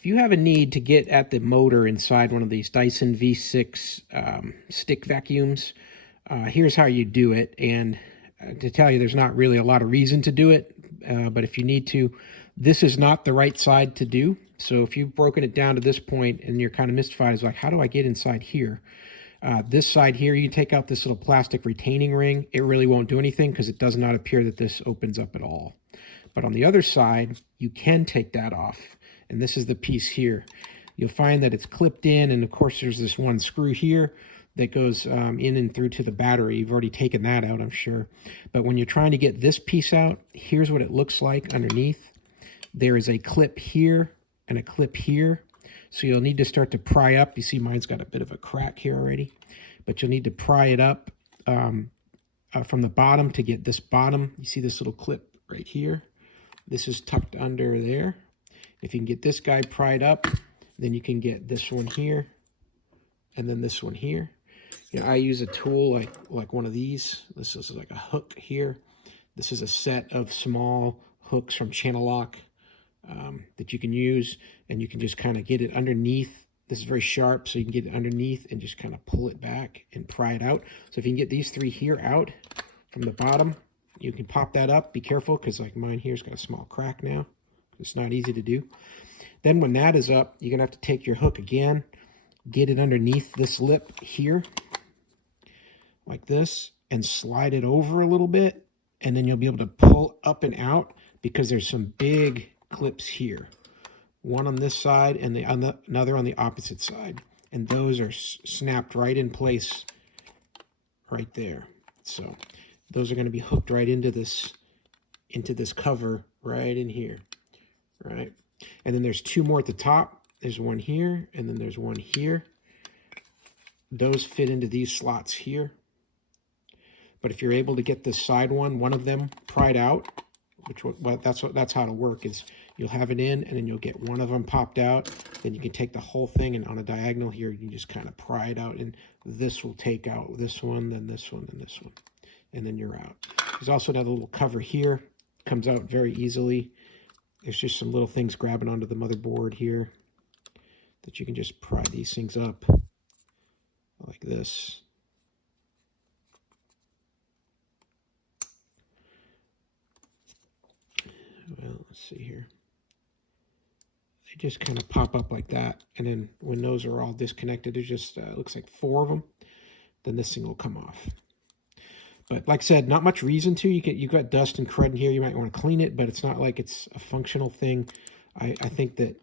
If you have a need to get at the motor inside one of these Dyson V6 stick vacuums, here's how you do it. And to tell you, there's not really a lot of reason to do it, but if you need to, this is not the right side to do. So if you've broken it down to this point and you're kind of mystified, it's like, how do I get inside here? This side here, you take out this little plastic retaining ring. It really won't do anything because it does not appear that this opens up at all. But on the other side, you can take that off. And this is the piece here. You'll find that it's clipped in, and of course there's this one screw here that goes in and through to the battery. You've already taken that out, I'm sure. But when you're trying to get this piece out, here's what it looks like underneath. There is a clip here and a clip here. So you'll need to start to pry up. You see mine's got a bit of a crack here already. But you'll need to pry it up from the bottom to get this bottom. You see this little clip right here? This is tucked under there. If you can get this guy pried up, then you can get this one here and then this one here. You know, I use a tool like one of these. This is like a hook here. This is a set of small hooks from Channel Lock that you can use, and you can just kind of get it underneath. This is very sharp, so you can get it underneath and just kind of pull it back and pry it out. So if you can get these three here out from the bottom, you can pop that up. Be careful, because like mine here's got a small crack now. It's not easy to do. Then when that is up, you're gonna have to take your hook again, get it underneath this lip here, like this, and slide it over a little bit, and then you'll be able to pull up and out, because there's some big clips here. One on this side and another on the opposite side. And those are snapped right in place right there. So those are going to be hooked right into this cover right in here. Right? And then there's two more at the top. There's one here, and then there's one here. Those fit into these slots here. But if you're able to get this side one of them pried out, that's how it'll work, is you'll have it in, and then you'll get one of them popped out. Then you can take the whole thing, and on a diagonal here, you can just kind of pry it out, and this will take out this one, then this one, then this one, and then you're out. There's also that little cover here. Comes out very easily. There's just some little things grabbing onto the motherboard here that you can just pry these things up like this. Well, let's see here. They just kind of pop up like that, and then when those are all disconnected, there's just looks like 4 of them. Then this thing will come off. But like I said, not much reason to. You've got dust and crud in here. You might want to clean it, but it's not like it's a functional thing. I think that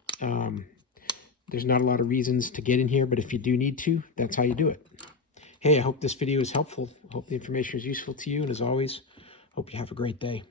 there's not a lot of reasons to get in here, but if you do need to, that's how you do it. Hey, I hope this video is helpful. I hope the information is useful to you, and as always, hope you have a great day.